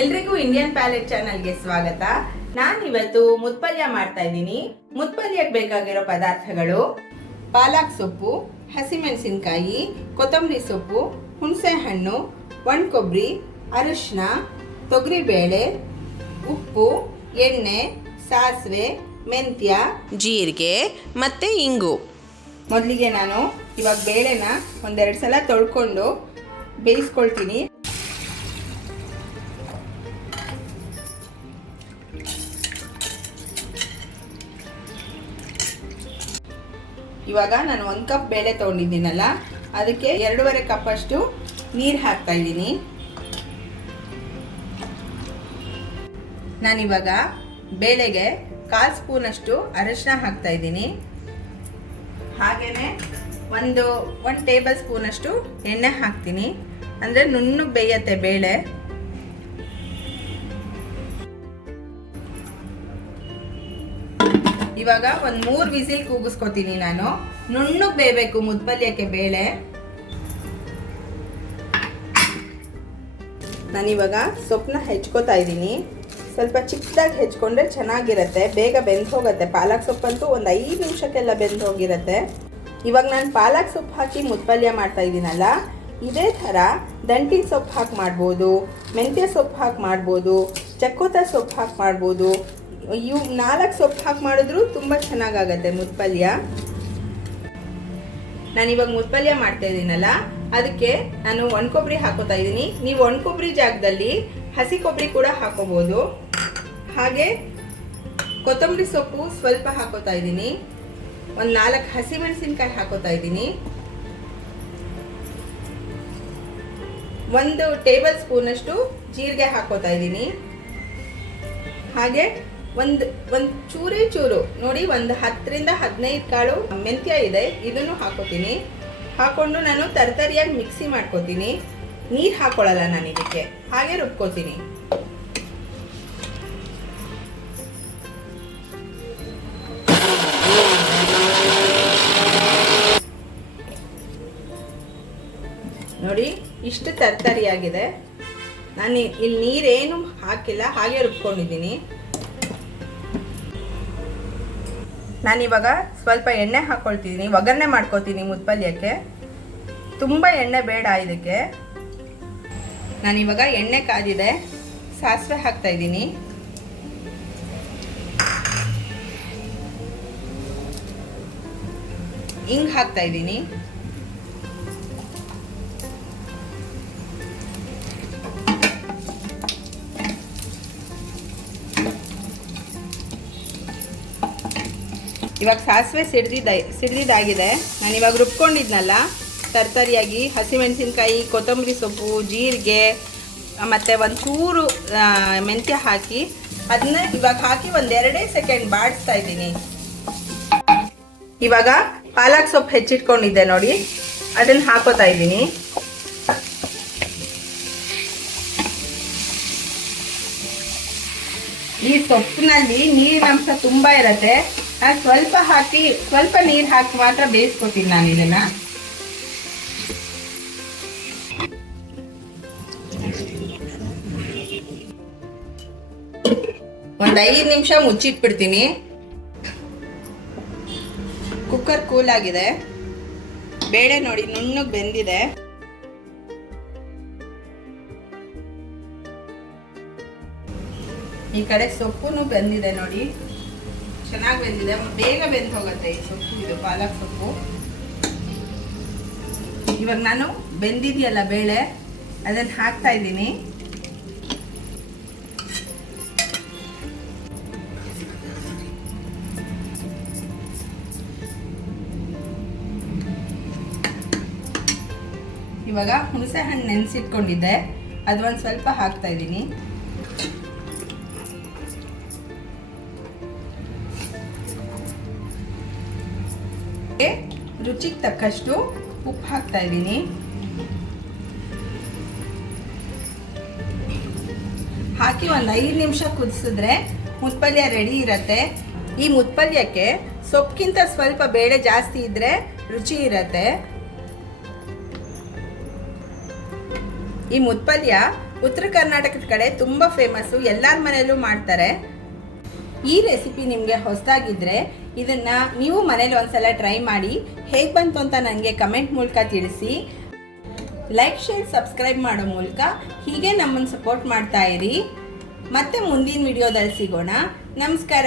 ಎಲ್ರಿಗೂ Indian palette ಚಾನಲ್ಗೆ ಸ್ವಾಗತ. ನಾನಿವತ್ತು ಮುತ್ಪಲ್ಯ ಮಾಡ್ತಾ ಇದ್ದೀನಿ. ಮುತ್ಪಲ್ಯಕ್ಕೆ ಬೇಕಾಗಿರೋ ಪದಾರ್ಥಗಳು: ಪಾಲಕ್ ಸೊಪ್ಪು, ಹಸಿಮೆಣಸಿನಕಾಯಿ, ಕೊತ್ತಂಬರಿ ಸೊಪ್ಪು, ಹುಣಸೆ ಹಣ್ಣು, ಒಣ ಕೊಬ್ಬರಿ, ಅರಿಶಿನ, ತೊಗರಿಬೇಳೆ, ಉಪ್ಪು, ಎಣ್ಣೆ, ಸಾಸಿವೆ, ಮೆಂತ್ಯ, ಜೀರಿಗೆ ಮತ್ತು ಇಂಗು. ಮೊದಲಿಗೆ ನಾನು ಇವಾಗ ಬೇಳೆನ ಒಂದೆರಡು ಸಲ ತೊಳ್ಕೊಂಡು ಬೇಯಿಸ್ಕೊಳ್ತೀನಿ. ಇವಾಗ ನಾನು 1 ಕಪ್ ಬೇಳೆ ತೊಗೊಂಡಿದ್ದೀನಲ್ಲ, ಅದಕ್ಕೆ 2.5 ಕಪ್ಪಷ್ಟು ನೀರು ಹಾಕ್ತಾ ಇದ್ದೀನಿ. ನಾನಿವಾಗ ಬೇಳೆಗೆ 1/4 ಸ್ಪೂನಷ್ಟು ಅರಿಶಿನ ಹಾಕ್ತಾ ಇದ್ದೀನಿ. ಹಾಗೆಯೇ ಒಂದು ಟೇಬಲ್ ಸ್ಪೂನಷ್ಟು ಎಣ್ಣೆ ಹಾಕ್ತೀನಿ, ಅಂದರೆ ನುಣ್ಣಗೆ ಬೇಯತ್ತೆ ಬೇಳೆ. ಇವಾಗ ಒಂದು 3 ವಿಸಿಲ್ ಕೂಗಿಸ್ಕೊತೀನಿ ನಾನು. ನುಣ್ಣಗೆ ಬೇಯಬೇಕು ಮುತ್ಪಲ್ಯಕ್ಕೆ ಬೇಳೆ. ನಾನಿವಾಗ ಸೊಪ್ಪನ್ನ ಹೆಚ್ಕೋತಾ ಇದ್ದೀನಿ. ಸ್ವಲ್ಪ ಚಿಕ್ಕದಾಗಿ ಹೆಚ್ಕೊಂಡ್ರೆ ಚೆನ್ನಾಗಿರುತ್ತೆ, ಬೇಗ ಬೆಂದು ಹೋಗುತ್ತೆ. ಪಾಲಕ್ ಸೊಪ್ಪಂತೂ ಒಂದು 5 ನಿಮಿಷಕ್ಕೆಲ್ಲ ಬೆಂದು ಹೋಗಿರುತ್ತೆ. ಇವಾಗ ನಾನು ಪಾಲಕ್ ಸೊಪ್ಪು ಹಾಕಿ ಮುತ್ಪಲ್ಯ ಮಾಡ್ತಾ ಇದ್ದೀನಲ್ಲ, ಇದೇ ಥರ ದಂಟಿನ ಸೊಪ್ಪು ಹಾಕಿ ಮಾಡ್ಬೋದು, ಮೆಂತ್ಯ ಸೊಪ್ಪು ಹಾಕಿ ಮಾಡ್ಬೋದು, ಚಕ್ಕೋತ ಸೊಪ್ಪು ಹಾಕಿ ಮಾಡ್ಬೋದು. ಇವು 4 ಸೊಪ್ಪು ಹಾಕಿ ಮಾಡಿದ್ರು ತುಂಬ ಚೆನ್ನಾಗಾಗತ್ತೆ ಮುತ್ಪಲ್ಯ. ನಾನಿವಾಗ ಮುತ್ಪಲ್ಯ ಮಾಡ್ತಾ ಇದ್ದೀನಲ್ಲ, ಅದಕ್ಕೆ ನಾನು ಒಣ ಕೊಬ್ಬರಿ ಹಾಕೋತಾ ಇದ್ದೀನಿ. ನೀವು ಒಣ ಕೊಬ್ಬರಿ ಜಾಗದಲ್ಲಿ ಹಸಿ ಕೊಬ್ಬರಿ ಕೂಡ ಹಾಕೋಬೋದು. ಹಾಗೆ ಕೊತ್ತಂಬರಿ ಸೊಪ್ಪು ಸ್ವಲ್ಪ ಹಾಕೋತಾ ಇದ್ದೀನಿ. ಒಂದು 4 ಹಸಿಮೆಣಸಿನಕಾಯಿ ಹಾಕೋತಾ ಇದ್ದೀನಿ. 1 ಟೇಬಲ್ ಸ್ಪೂನಷ್ಟು ಜೀರಿಗೆ ಹಾಕೋತಾ ಇದ್ದೀನಿ. ಹಾಗೆ ಒಂದು ಚೂರು ನೋಡಿ, ಒಂದು 10ರಿಂದ 15 ಕಾಳು ಮೆಂತ್ಯ ಇದೆ, ಇದನ್ನು ಹಾಕೋತೀನಿ. ಹಾಕೊಂಡು ನಾನು ತರತರಿಯಾಗಿ ಮಿಕ್ಸಿ ಮಾಡ್ಕೋತೀನಿ. ನೀರು ಹಾಕೊಳ್ಳಲ್ಲ ನಾನು ಇದಕ್ಕೆ, ಹಾಗೆ ರುಬ್ಕೋತೀನಿ. ನೋಡಿ, ಇಷ್ಟು ತರತರಿಯಾಗಿದೆ. ನಾನು ಇಲ್ಲಿ ನೀರೇನು ಹಾಕಿಲ್ಲ, ಹಾಗೆ ರುಬ್ಕೊಂಡಿದ್ದೀನಿ. ನಾನಿವಾಗ ಸ್ವಲ್ಪ ಎಣ್ಣೆ ಹಾಕ್ಕೊಳ್ತಿದ್ದೀನಿ, ಒಗ್ಗರಣೆ ಮಾಡ್ಕೋತೀನಿ ಮುತ್ಪಲ್ಯಕ್ಕೆ. ತುಂಬ ಎಣ್ಣೆ ಬೇಡ ಇದಕ್ಕೆ. ನಾನಿವಾಗ ಎಣ್ಣೆ ಕಾದಿದೆ, ಸಾಸಿವೆ ಹಾಕ್ತಾ ಇದ್ದೀನಿ. ಹಿಂಗ್ ಹಾಕ್ತಾ ಇದ್ದೀನಿ. ಇವಾಗ ಸಾಸಿವೆ ಸಿಡ್ದಿದ್ದಾಗಿದೆ. ನಾನಿವಾಗ ರುಬ್ಕೊಂಡಿದ್ನಲ್ಲ ತರತರಿಯಾಗಿ ಹಸಿಮೆಣಸಿನ್ಕಾಯಿ, ಕೊತ್ತಂಬರಿ ಸೊಪ್ಪು, ಜೀರಿಗೆ ಮತ್ತು ಒಂದು ಚೂರು ಮೆಂತ್ಯ ಹಾಕಿ ಅದನ್ನ ಇವಾಗ ಹಾಕಿ 1-2 ಸೆಕೆಂಡ್ ಬಾಡಿಸ್ತಾ ಇದ್ದೀನಿ. ಇವಾಗ ಪಾಲಕ್ ಸೊಪ್ಪು ಹೆಚ್ಚಿಟ್ಕೊಂಡಿದ್ದೆ ನೋಡಿ, ಅದನ್ನು ಹಾಕೋತಾ ಇದ್ದೀನಿ. ಈ ಸೊಪ್ಪಿನಲ್ಲಿ ನೀರಿನಂಶ ತುಂಬ ಇರುತ್ತೆ. ಸ್ವಲ್ಪ ನೀರು ಹಾಕಿ ಮಾತ್ರ ಬೇಯಿಸ್ಕೊತೀನಿ ನಾನು ಇದನ್ನ. ಒಂದು 5 ನಿಮಿಷ ಮುಚ್ಚಿಟ್ಬಿಡ್ತೀನಿ. ಕುಕ್ಕರ್ ಕೂಲ್ ಆಗಿದೆ. ಬೇಳೆ ನೋಡಿ ನುಣ್ಣಗೆ ಬೆಂದಿದೆ. ಈ ಕಡೆ ಸೊಪ್ಪು ಬೆಂದಿದೆ ನೋಡಿ, ಚೆನ್ನಾಗಿ ಬೆಂದಿದೆ. ಬೇಗ ಬೆಂದು ಹೋಗುತ್ತೆ ಈ ಸೊಪ್ಪು, ಇದು ಪಾಲಕ್ ಸೊಪ್ಪು. ಇವಾಗ ನಾನು ಬೆಂದಿದೆಯಲ್ಲ ಬೇಳೆ, ಅದನ್ನು ಹಾಕ್ತಾ ಇದ್ದೀನಿ. ಇವಾಗ ಹುಣಸೆ ಹಣ್ಣು ನೆನೆಸಿಟ್ಕೊಂಡಿದ್ದೆ, ಅದು ಒಂದು ಸ್ವಲ್ಪ ಹಾಕ್ತಾ ಇದ್ದೀನಿ. ರುಚಿಗೆ ತಕ್ಕಷ್ಟು ಉಪ್ಪು ಹಾಕ್ತಾ ಇದ್ದೀನಿ. ಹಾಕಿ ಒಂದು 5 ನಿಮಿಷ ಕುದಿಸಿದ್ರೆ ಮುತ್ಪಲ್ಯ ರೆಡಿ ಇರುತ್ತೆ. ಈ ಮುತ್ಪಲ್ಯಕ್ಕೆ ಸೊಪ್ಪಿಗಿಂತ ಸ್ವಲ್ಪ ಬೇಳೆ ಜಾಸ್ತಿ ಇದ್ರೆ ರುಚಿ ಇರುತ್ತೆ. ಈ ಮುತ್ಪಲ್ಯ ಉತ್ತರ ಕರ್ನಾಟಕದ ಕಡೆ ತುಂಬ ಫೇಮಸ್ಸು, ಎಲ್ಲರ ಮನೆಯಲ್ಲೂ ಮಾಡ್ತಾರೆ. ಈ ರೆಸಿಪಿ ನಿಮಗೆ ಹೊಸದಾಗಿದ್ದರೆ ಇದನ್ನು ನೀವು ಮನೇಲಿ ಒಂದ್ಸಲ ಟ್ರೈ ಮಾಡಿ ಹೇಗೆ ಬಂತು ಅಂತ ನನಗೆ ಕಮೆಂಟ್ ಮೂಲಕ ತಿಳಿಸಿ. ಲೈಕ್, ಶೇರ್, ಸಬ್ಸ್ಕ್ರೈಬ್ ಮಾಡೋ ಮೂಲಕ ಹೀಗೆ ನಮ್ಮನ್ನು ಸಪೋರ್ಟ್ ಮಾಡ್ತಾ ಇರಿ. ಮತ್ತೆ ಮುಂದಿನ ವಿಡಿಯೋದಲ್ಲಿ ಸಿಗೋಣ. ನಮಸ್ಕಾರ.